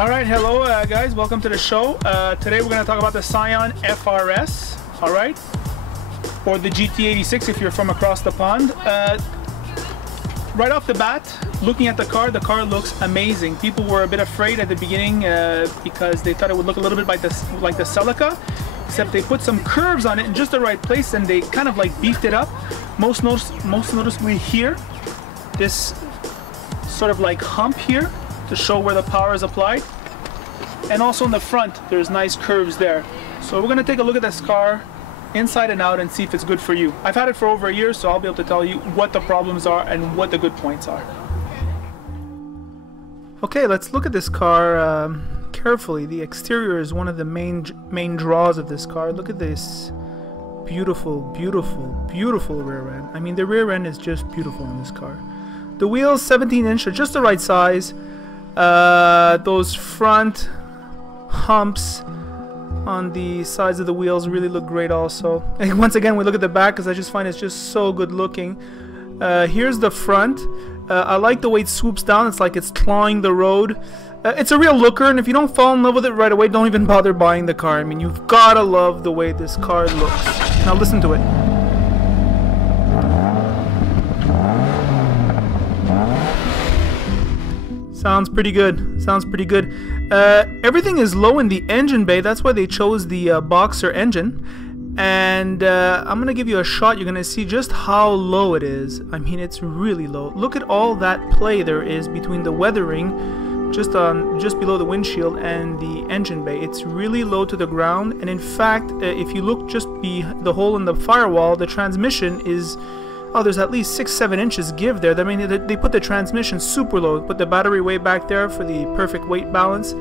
Alright, hello guys, welcome to the show. Today we're going to talk about the Scion FRS, alright? Or the GT86 if you're from across the pond. Right off the bat, looking at the car looks amazing. People were a bit afraid at the beginning because they thought it would look a little bit like the Celica, except they put some curves on it in just the right place and they kind of like beefed it up. Most noticeably here, this sort of like hump here to show where the power is applied, and also in the front there's nice curves there. So we're going to take a look at this car inside and out and see if it's good for you. I've had it for over a year, so I'll be able to tell you what the problems are and what the good points are. Okay, let's look at this car carefully. The exterior is one of the main draws of this car. Look at this beautiful rear end. I mean, the rear end is just beautiful in this car. The wheels 17-inch are just the right size. Those front humps on the sides of the wheels really look great also. And once again, we look at the back because I just find it's just so good looking. Here's the front. I like the way it swoops down. It's like it's clawing the road. It's a real looker, and if you don't fall in love with it right away, don't even bother buying the car. I mean, you've gotta love the way this car looks. Now listen to it. Sounds pretty good. Sounds pretty good. Everything is low in the engine bay. That's why they chose the boxer engine. And I'm going to give you a shot. You're going to see just how low it is. I mean, it's really low. Look at all that play there is between the weathering just below the windshield and the engine bay. It's really low to the ground. And in fact, if you look just the hole in the firewall, the transmission is... Oh, there's at least 6-7 inches give there. I mean, they put the transmission super low, put the battery way back there for the perfect weight balance.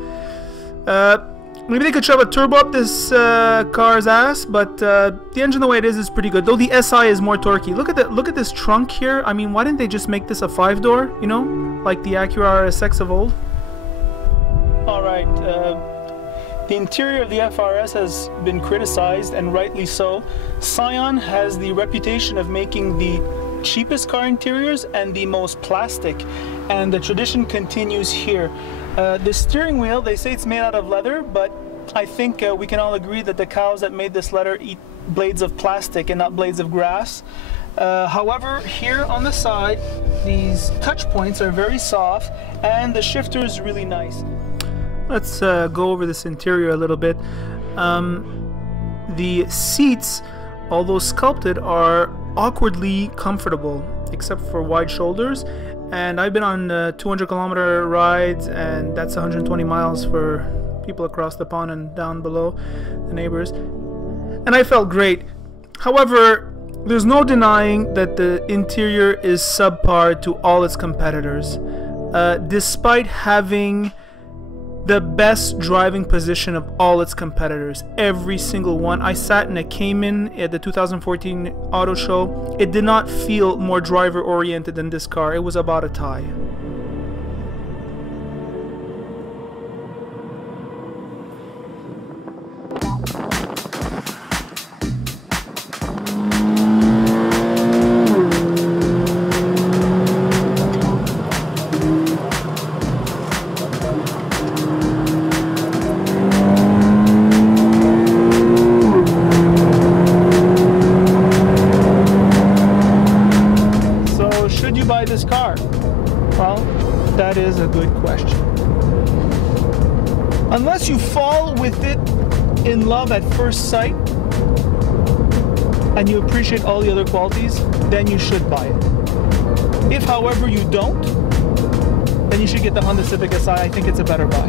Maybe they could shove a turbo up this car's ass, but the engine the way it is pretty good. Though the SI is more torquey. Look at this trunk here. I mean, why didn't they just make this a 5-door? You know, like the Acura RSX of old. All right. The interior of the FRS has been criticized, and rightly so. Scion has the reputation of making the cheapest car interiors and the most plastic, and the tradition continues here. The steering wheel, they say it's made out of leather, but I think we can all agree that the cows that made this leather eat blades of plastic and not blades of grass. However, here on the side, these touch points are very soft, and the shifter is really nice. Let's go over this interior a little bit. The seats, although sculpted, are awkwardly comfortable, except for wide shoulders. And I've been on 200-kilometer rides, and that's 120 miles for people across the pond and down below, the neighbors. And I felt great. However, there's no denying that the interior is subpar to all its competitors. Despite having the best driving position of all its competitors, every single one. I sat in a Cayman at the 2014 auto show. It did not feel more driver oriented than this car. It was about a tie. This car? Well, that is a good question. Unless you fall with it in love at first sight and you appreciate all the other qualities, then you should buy it. If, however, you don't, then you should get the Honda Civic Si. I think it's a better buy.